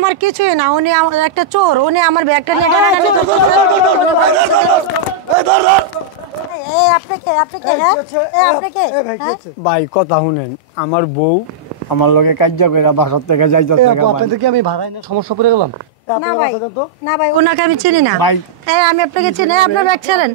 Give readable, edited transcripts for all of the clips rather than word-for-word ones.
আমার কিছুই না, উনি একটা চোর, উনি আমার ব্যাগটা নিয়ে টানাটানি করতেছে। ভাই কথা শুনেন, আমার বউ আমার লগে কার্য করে বাসার থেকে যাইতেছে। আপনাদেরকে আমি ভাড়াই না সমস্যা পড়ে গেলাম। না ভাই, না ভাই, ওনাকে আমি চিনি না ভাই। আমি আপনাকে চিনি। আপনার ব্যাগ ছাড়েন,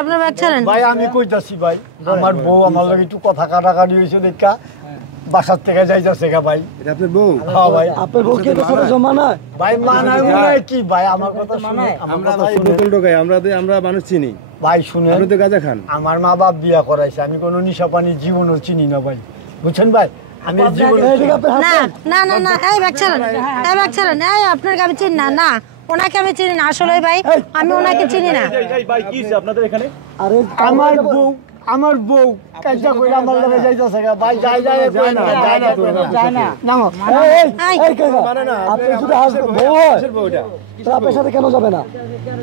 আপনার ব্যাগ ছাড়েন। ভাই আমি কইতাছি ভাই, আমার বউ আমার লগে একটু কথা কাটাকাটি হয়েছে দেখা বাসার থেকে যাইতেছে ভাই। এটা আপনার বউ? হ্যাঁ ভাই। আপনার বউ কি এটা জমা না? ভাই মানায় মনে কি ভাই, আমার কথা শুনে। আমরা ভাই বোতল ঢোকাই, আমরা মানুষ চিনি ভাই। শুনে আপনি তো গাঁজা খান। আমার মা বাপ বিয়া করাইছে, আমি কোনো নিশা পানি জীবনও চিনি না ভাই, বুঝছেন ভাই। আমি জীবনে না না না না, এই ব্যাগ ছাড়েন, এই ব্যাগ ছাড়েন। আপনাকে আমি চিনি না, না ওনাকে আমি চিনি না আসলে ভাই, আমি ওনাকে চিনি না। ভাই কি আপনাদের এখানে? আরে আমার বউ কাজটা কইরা আমার লগে যাইতাছে ভাই। যায় কই না, যায় না না এই কাকা মানে না, আপনি যদি হাসবেন বউ হয় বউটা তো আপনার সাথে কেন যাবে না?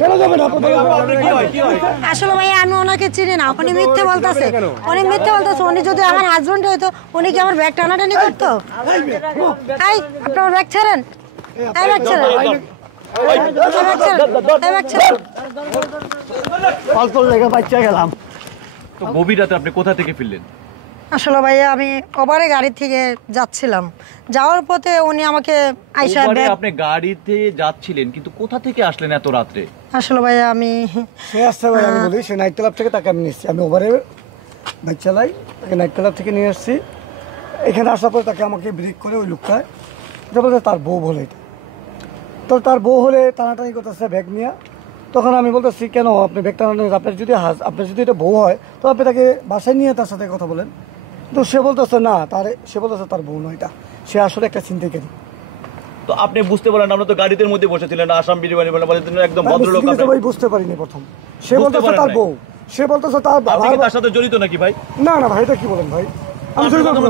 কেন যাবে না? আপনাদের কি হয় আসলে ভাই আমি ওনাকে চিনি না, উনি মিথ্যে বলতেছে, উনি মিথ্যে বলতেছে। উনি যদি আমার হাজবেন্ড হইতো, উনি কি আমার ব্যাগ টানাটানি করতো? এই আপনার ব্যাগ ছাড়েন, এই ব্যাগ ছাড়েন, ফালতু জায়গা বাচ্চা গেলাম। তো গভীর রাতে আপনি কোথা থেকে ফিরলেন? আসলে ভাইয়া আমি ওভারে গাড়ি থেকে যাচ্ছিলাম, যাওয়ার পথে উনি আমাকে আইসা ব্যাগ। আপনি গাড়িতে যাচ্ছিলেন, কিন্তু কোথা থেকে আসলেন এত রাত্রে? আসলে ভাইয়া আমি সে আসছে ভাই, আমি বলি সে নাইট ক্লাব থেকে তাকে আমি নিচ্ছি, আমি ওভারে বাইক চালাই, তাকে নাইট ক্লাব থেকে নিয়ে আসছি। এখানে আসার পরে তাকে আমাকে ব্রেক করে ওই লোকটায় তারপরে তার বউ বলে এটা, তো তার বউ হলে টানাটানি করতেছে ব্যাগ নিয়ে। তখন আমি বলতেছি কেন আপনি ব্যাগ টানাটানি, আপনার যদি এটা বউ হয় তো আপনি তাকে বাসায় নিয়ে তার সাথে কথা বলেন। তো সে বলতেছে না, সে বলতেছে তার বউ নয়, এটা সে আসলে একটা ছিনতাইকারী। তো আপনি বুঝতে পারলেন, আমরা তো গাড়িতে মধ্যে বসেছিলেন, আসাম বিরিয়ানি বলেন একদম ভদ্রলোক। ভাই বুঝতে পারিনি প্রথম, সে বলতেছে তার বউ, সে বলতেছে তার আপনি কি তার সাথে জড়িত নাকি ভাই? না না ভাই, এটা কি বলেন ভাই?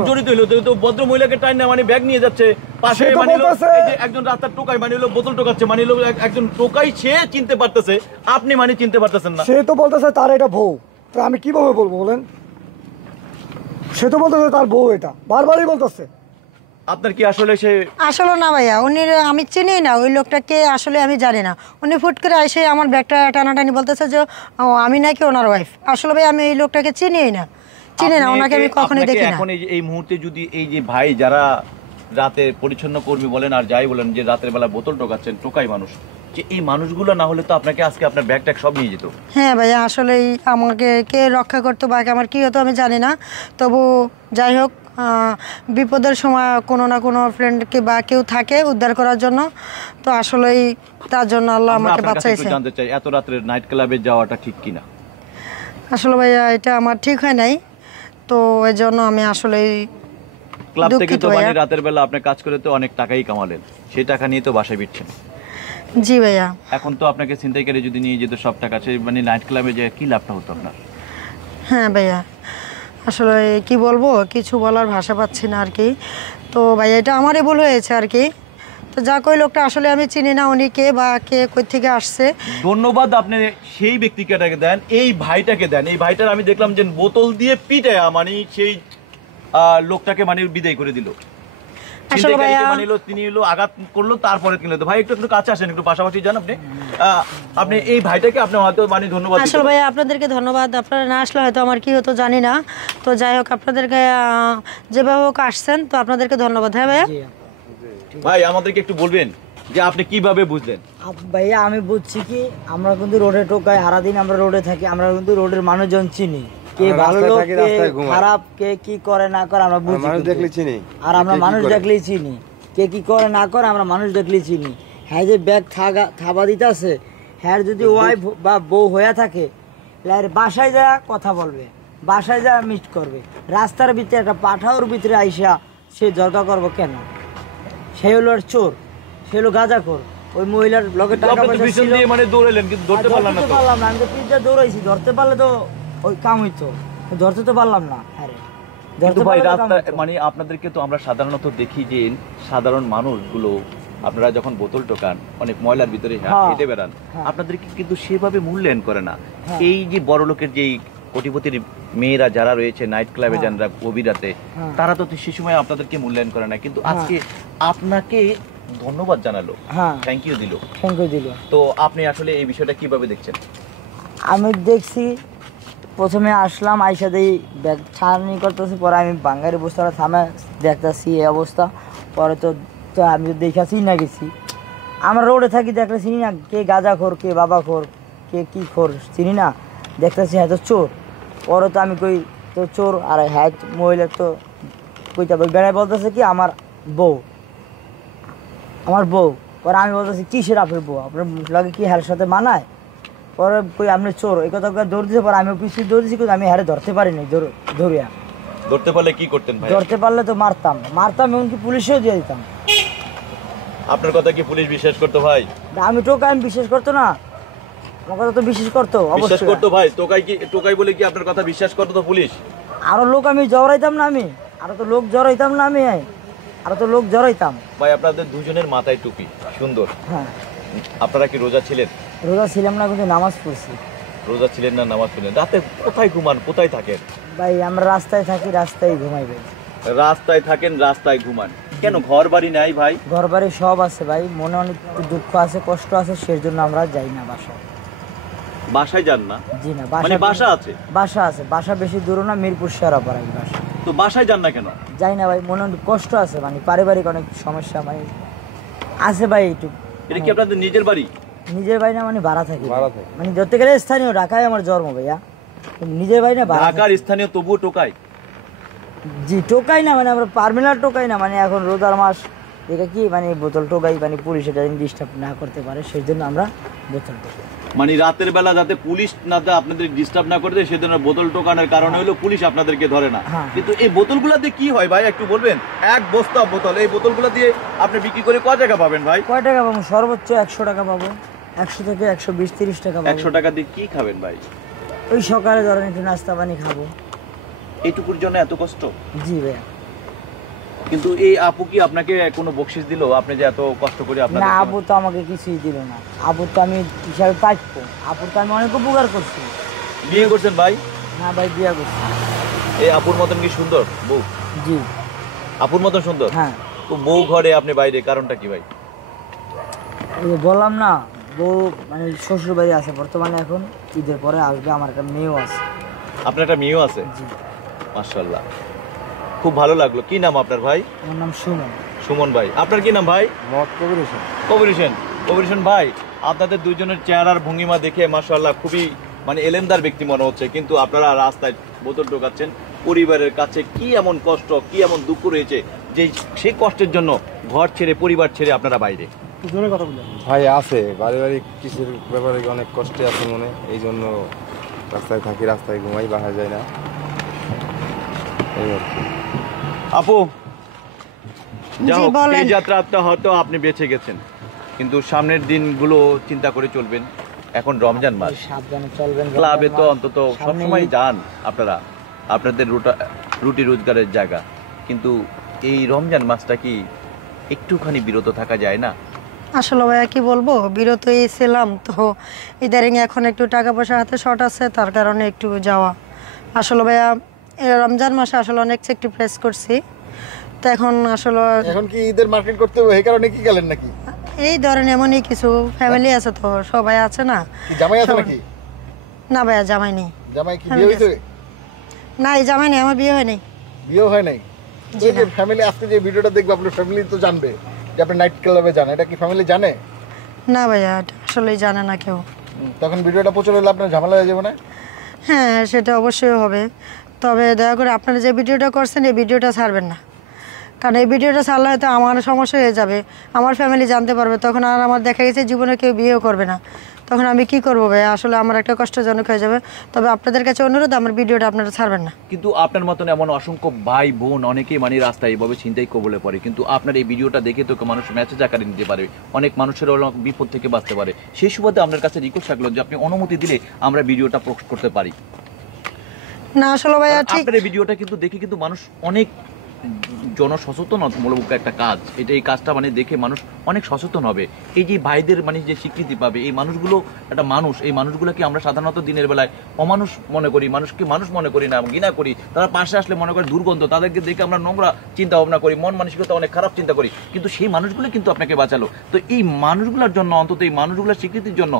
জড়িত হইলো তো ভদ্র মহিলাকে টাইম না, মানে ব্যাগ নিয়ে যাচ্ছে পাশে, মানে একজন রাস্তার টোকাই, মানে হলো বোতল টোকাচ্ছে, মানে হলো একজন টোকাই, সে চিনতে পারতেছে, আপনি মানে চিনতে পারতেছেন না। সে তো বলতেছে তার এটা বউ, তো আমি কিভাবে বলবো বলেন? সে তো বলতেছে তার বউ, এটা বারবারই বলতেছে। আপনার কি আসলে সে? আসলে না ভাইয়া, উনি আমি চিনি না, ওই লোকটাকে আসলে আমি জানি না। উনি ফুট করে এসে আমার ব্যাগটা টানাটানি বলতেছে যে আমি নাকি ওনার ওয়াইফ। আসলে ভাই আমি এই লোকটাকে চিনিই না, ওনাকে আমি কখনোই দেখি না। এখন এই মুহূর্তে যদি এই যে ভাই যারা রাতে পরিচ্ছন্ন কর্মী বলেন আর যাই বলেন, যে রাতের বেলা বোতল টোকাচ্ছেন, টোকাই মানুষ, যে এই মানুষগুলো না হলে তো আপনাকে আজকে আপনার ব্যাগ ট্যাগ সব নিয়ে যেত। হ্যাঁ ভাইয়া, আসলেই আমাকে কে রক্ষা করতো বা আমার কি হতো আমি জানি না। তবু যাই হোক, বিপদের সময় কোনো না কোনো ফ্রেন্ডকে বা কেউ থাকে উদ্ধার করার জন্য, তো আসলেই তার জন্য আল্লাহ আমাকে বাঁচাইছে। জানতে চাই, এত রাত্রে নাইট ক্লাবে যাওয়াটা ঠিক কিনা? আসলে ভাইয়া এটা আমার ঠিক হয় নাই, তো এই জন্য আমি আসলেই ক্লাব থেকে তো মানে রাতের বেলা আপনি কাজ করে তো অনেক টাকাই কামালেন, সেই টাকা নিয়ে তো বাসায় ফিরছেন। জি ভাইয়া। এখন তো আপনাকে ছিনতাইকারী যদি নিয়ে যেত সব টাকা, সেই মানে নাইট ক্লাবে যে কি লাভটা হতো আপনার? হ্যাঁ ভাইয়া, আসলে কি বলবো, কিছু বলার ভাষা পাচ্ছি না আর কি। তো ভাইয়া এটা আমারই ভুল হয়েছে আর কি। তো যা কই লোকটা আসলে আমি চিনি না, উনি কে বা কে কই থেকে আসছে। ধন্যবাদ আপনি সেই ব্যক্তিটাকে দেন, এই ভাইটাকে দেন। এই ভাইটার আমি দেখলাম যে বোতল দিয়ে পিটায় মানে সেই লোকটাকে মানে বিদায় করে দিল। আসলে ভাইয়া তিনি আঘাত করলো, তারপরে কিনলো। ভাই একটু কাছে আসেন, একটু পাশাপাশি যান। আপনি এই ভাইটাকে আপনি হয়তো মানে ধন্যবাদ। আসলে ভাইয়া আপনাদেরকে ধন্যবাদ, আপনারা না আসলে হয়তো আমার কি হতো জানি না। তো যাই হোক, আপনাদেরকে যেভাবে হোক আসছেন, তো আপনাদেরকে ধন্যবাদ। হ্যাঁ ভাইয়া। ভাই আমাদেরকে একটু বলবেন যে আপনি কিভাবে বুঝলেন? ভাইয়া আমি বুঝছি কি, আমরা কিন্তু রোডে টোকাই, সারাদিন আমরা রোডে থাকি, আমরা কিন্তু রোডের মানুষজন চিনি, কে ভালো লোক কে খারাপ, কে কি করে না করে আমরা বুঝি, আর আমরা মানুষ দেখলেই চিনি, কে কি করে না করে আমরা মানুষ দেখলেই চিনি। হ্যাঁ যে ব্যাগ থাবা দিতেছে, হ্যাঁ যদি ওয়াইফ বা বউ হয়ে থাকে, বাসায় যা কথা বলবে, বাসায় যা মিট করবে, রাস্তার ভিতরে একটা পাঠাওর ভিতরে আইসা সে জর্গা করবো কেন? সে হলো চোর, সে হলো গাঁজাখোর। ওই মহিলার ব্লগে টাকা পয়সা ছিল, মানে দৌড়াইলেন কিন্তু ধরতে পারলাম না। আমি তো পিজ্জা দৌড়াইছি, ধরতে পারলে তো ওই কাম হইতো, ধরতে তো পারলাম না। ভাই মানে আপনাদেরকে তো আমরা সাধারণত দেখি যে সাধারণ মানুষগুলো আপনারা যখন বোতল টোকান, অনেক ময়লার ভিতরে হেঁটে বেড়ান, আপনাদেরকে কিন্তু সেভাবে মূল্যায়ন করে না। এই যে বড় লোকের যেই কোটিপতির মেয়েরা যারা রয়েছে নাইট ক্লাবে যারা গভীর রাতে, তারা তো সে সময় আপনাদেরকে মূল্যায়ন করে না, কিন্তু আজকে আপনাকে ধন্যবাদ জানালো, হ্যাঁ থ্যাংক ইউ দিল, থ্যাংক ইউ দিল। তো আপনি আসলে এই বিষয়টা কিভাবে দেখছেন? আমি দেখছি প্রথমে আসলাম আইসা দেই ব্যাগ ছাড়ানি করতেছে, পরে আমি বাঙ্গারি বস্তাটা থামে দেখতেছি এই অবস্থা। পরে তো তো আমি তো দেখাছি না গেছি, আমরা রোডে থাকি দেখলে চিনি না কে গাঁজা খোর কে বাবা খোর কে কী খোর চিনি না, দেখতেছি হ্যাঁ তো চোর। পরে তো আমি কই তো চোর, আর হ্যাঁ মহিলার তো কইটা বেড়ায় বলতেছে কি আমার বউ, আমার বউ। পরে আমি বলতেছি কিসের আপনার বউ, আপনার লাগে কি হ্যার সাথে মানায়? পরে কই আপনি চোর, এই কথা দৌড় দিতে পারে, আমি পিছিয়ে দৌড় দিচ্ছি কিন্তু আমি হ্যারে ধরতে পারিনি। ধরিয়া ধরতে পারলে কি করতেন ভাই? ধরতে পারলে তো মারতাম, এমনকি পুলিশেও দিয়ে দিতাম। আপনার কথা কি পুলিশ বিশ্বাস করতো ভাই? আমি টোকা আমি বিশ্বাস করতো না, আমার কথা তো বিশ্বাস করতো, বিশ্বাস অবশ্যই করতো ভাই। টোকাই বলে কি আপনার কথা বিশ্বাস করতো তো পুলিশ? আরো লোক আমি জড়াইতাম না, আরো তো লোক জড়াইতাম না, আরো তো লোক জড়াইতাম। ভাই আপনাদের দুজনের মাথায় টুপি সুন্দর, হ্যাঁ আপনারা কি রোজা ছিলেন? রোজা ছিলাম না কিন্তু নামাজ পড়ছি। রোজা ছিলেন না, নামাজ পড়লেন। রাতে কোথায় ঘুমান, কোথায় থাকেন? ভাই আমরা রাস্তায় থাকি, রাস্তায় ঘুমাই ভাই। রাস্তায় থাকেন, রাস্তায় ঘুমান কেন? ঘর বাড়ি নাই ভাই? ঘর বাড়ি সব আছে ভাই, মনে অনেক দুঃখ আছে কষ্ট আছে, সেই জন্য আমরা যাই না বাসায়। বাসায় যান না? জি না, মানে বাসা আছে? বাসা আছে, বাসা বেশি দূর না, মিরপুর শেরাপাড়ায় বাসা। তো বাসায় যান না কেন? যাই না ভাই, মনে অনেক কষ্ট আছে, মানে পারিবারিক অনেক সমস্যা মানে আছে ভাই। একটু এটা কি আপনাদের নিজের বাড়ি? নিজের বাড়ি না, মানে ভাড়া থাকি, মানে ধরতে গেলে স্থানীয়, ঢাকায় আমার জন্ম ভাইয়া, নিজের বাড়ি না, ভাড়া ঢাকার স্থানীয় তবুও টোকাই? জি টোকাই না, মানে আমরা পারমিনার টোকাই না, মানে এখন রোজার মাস এটা কি মানে বোতল টোকাই, মানে পুলিশ এটা ডিস্টার্ব না করতে পারে সেই জন্য আমরা বোতল টোকাই। মানে রাতের বেলা যাতে পুলিশ না আপনাদের ডিস্টার্ব না করে দেয় সেজন্য বোতল টোকানোর কারণে হলো পুলিশ আপনাদেরকে ধরে না। হ্যাঁ। কিন্তু এই বোতলগুলো দিয়ে কি হয় ভাই একটু বলবেন? এক বস্তা বোতল, এই বোতলগুলো দিয়ে আপনি বিক্রি করে কয় টাকা পাবেন ভাই? কয় টাকা পাবো? সর্বোচ্চ 100 টাকা পাবো, 100 থেকে 120-30 টাকা পাবো। 100 টাকা দিয়ে কি খাবেন ভাই? ওই সকালে ধরেন একটু নাস্তা পানি খাবো। এইটুকুর জন্য এত কষ্ট? জি ভাইয়া। কিন্তু এই আপু কি আপনাকে কোনো বকশিশ দিল আপনি যে এত কষ্ট করে না, আপনাদের? আবু তো আমাকে কিছুই দিল না, আবু তো আমি হিসাবে পাইতো, আপুর তো আমি অনেক উপকার করছি। বিয়ে করছেন ভাই? না ভাই, বিয়া করছি। এই আপুর মতন কি সুন্দর বউ? জি। আপুর মতন সুন্দর? হ্যাঁ। তো বউ ঘরে আপনি বাইরে, কারণটা কি ভাই? ওই যে বললাম না, বউ মানে শ্বশুর বাড়ি আছে বর্তমানে, এখন ঈদের পরে আসবে, আমার একটা মেয়েও আছে। আপনার একটা মেয়েও আছে? জি। মাশাআল্লাহ, খুব ভালো লাগলো। কি নাম আপনার ভাই? আমার নাম সুমন। সুমন ভাই। আপনার কি নাম ভাই? কবির হোসেন। কবির হোসেন ভাই, আপনাদের দুজনের চেহারার ভঙ্গিমা দেখে মাশাআল্লাহ খুবই মানে এলেমদার ব্যক্তি মনে হচ্ছে, কিন্তু আপনারা রাস্তায় বোতল ঢোকাচ্ছেন। পরিবারের কাছে কি এমন কষ্ট, কি এমন দুঃখ রয়েছে যে সেই কষ্টের জন্য ঘর ছেড়ে, পরিবার ছেড়ে আপনারা বাইরে? ভাই আছে পারিবারিক কিছুর ব্যাপারে অনেক কষ্টে আছে মনে, এই জন্য রাস্তায় থাকি, রাস্তায় ঘুমাই, বাসায় যাই না। এই আর কি। আপু, যাই জি, হোক, বলেন। এই যাত্রাটা হয়তো আপনি বেঁচে গেছেন, কিন্তু সামনের দিনগুলো চিন্তা করে চলবেন। এখন রমজান মাস, সাবধানে চলবেন। ক্লাবে তো অন্তত সামনে সবসময় যান আপনারা, আপনাদের রুটি রোজগারের জায়গা, কিন্তু এই রমজান মাসটা কি একটুখানি বিরত থাকা যায় না? আসলে ভাইয়া কি বলবো, বিরতই ছিলাম তো, ইদারিং এখন একটু টাকা পয়সা হাতে শর্ট আছে, তার কারণে একটু যাওয়া। আসলে ভাইয়া এই রমজান মাসে আসলে অনেক স্যাক্রিফাইস করছি, তো এখন আসলে এখন কি ঈদের মার্কেট করতে হবে, এই কারণে কি গেলেন নাকি? এই ধরেন এমনই কিছু ফ্যামিলি আছে, তো সবাই আছে না। কি জামাই আছে নাকি? না ভাইয়া, জামাই নেই। জামাই কি বিয়ে হয়েছে? না, এই জামাই নেই, আমার বিয়ে হয়নি। বিয়ে হয় নাই? যে ফ্যামিলি আজকে যে ভিডিওটা দেখবে আপনার ফ্যামিলি তো জানবে যে আপনি নাইট ক্লাবে যান, এটা কি ফ্যামিলি জানে? না ভাইয়া, এটা আসলেই জানে না কেউ। তখন ভিডিওটা প্রচার হলে আপনার ঝামেলা হয়ে যাবে না? হ্যাঁ, সেটা অবশ্যই হবে, তবে দয়া করে আপনারা যে ভিডিওটা করছেন এই ভিডিওটা ছাড়বেন না, কারণ এই ভিডিওটা ছাড়লে হয়তো আমার সমস্যা হয়ে যাবে, আমার ফ্যামিলি জানতে পারবে, তখন আর আমার দেখা গেছে জীবনে কেউ বিয়েও করবে না, তখন আমি কি করবো ভাই? আসলে আমার একটা কষ্টজনক হয়ে যাবে। তবে আপনাদের কাছে অনুরোধ, আমার ভিডিওটা আপনারা ছাড়বেন না। কিন্তু আপনার মতন এমন অসংখ্য ভাই বোন অনেকেই মানে রাস্তায় এভাবে ছিনতাই কবলে পড়ে, কিন্তু আপনার এই ভিডিওটা দেখে তো মানুষ মেসেজ আকারে নিতে পারে, অনেক মানুষের বিপদ থেকে বাঁচতে পারে। সেই সুবাদে আপনার কাছে রিকোয়েস্ট থাকলো যে আপনি অনুমতি দিলে আমরা ভিডিওটা পোস্ট করতে পারি। না আসলে ভাইয়া ঠিক, আপনার এই ভিডিওটা কিন্তু দেখে কিন্তু মানুষ অনেক জনসচেতনতামূলক একটা কাজ, এই কাজটা মানে দেখে মানুষ অনেক সচেতন হবে। এই যে ভাইদের মানে যে স্বীকৃতি পাবে, এই মানুষগুলো একটা মানুষ, এই মানুষগুলোকে আমরা সাধারণত দিনের বেলায় অমানুষ মনে করি, মানুষকে মানুষ মনে করি না, ঘৃণা করি। তারা পাশে আসলে মনে করে দুর্গন্ধ, তাদেরকে দেখে আমরা নোংরা চিন্তা ভাবনা করি, মন মানসিকতা অনেক খারাপ চিন্তা করি। কিন্তু সেই মানুষগুলো কিন্তু আপনাকে বাঁচালো। তো এই মানুষগুলোর জন্য, অন্তত এই মানুষগুলোর স্বীকৃতির জন্য,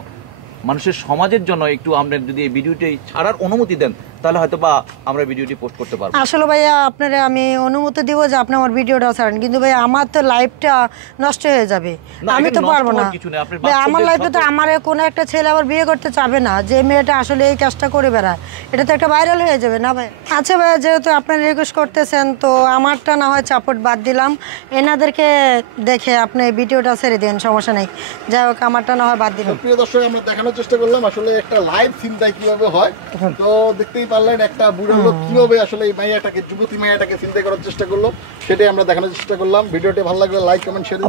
মানুষের সমাজের জন্য একটু আমরা যদি এই ভিডিওটি ছাড়ার অনুমতি দেন, তাহলে হয়তো বা আমরা ভিডিওটি পোস্ট করতে পারবো। আসলে ভাইয়া আপনারা আমি অনুমতি দিব যে আপনি আমার ভিডিওটা ছাড়েন, কিন্তু ভাই আমার তো লাইফটা নষ্ট হয়ে যাবে, আমি তো পারবো না ভাই। আমার লাইফে তো আমার কোনো একটা ছেলে আবার বিয়ে করতে চাবে না যে মেয়েটা আসলে এই কাজটা করে বেড়ায়, এটা তো একটা ভাইরাল হয়ে যাবে না ভাই। আচ্ছা ভাইয়া, যেহেতু আপনারা রিকোয়েস্ট করতেছেন তো আমারটা না হয় সাপোর্ট বাদ দিলাম, এনাদেরকে দেখে আপনি ভিডিওটা ছেড়ে দেন, সমস্যা নেই। যাই হোক, আমারটা না হয় বাদ দিলাম। প্রিয় দর্শক, আমরা দেখানোর চেষ্টা করলাম আসলে একটা লাইভ ছিনতাই কিভাবে হয়। তো দেখতেই পারলেন একটা বুড়ো লোক কিভাবে আসলে এই মাইয়াটাকে, যুবতী মাইয়াটাকে ছিনতাই করার চেষ্টা করলো, সেটাই আমরা দেখানোর চেষ্টা করলাম। ভিডিওটি ভালো লাগলে লাইক, কমেন্ট, শেয়ার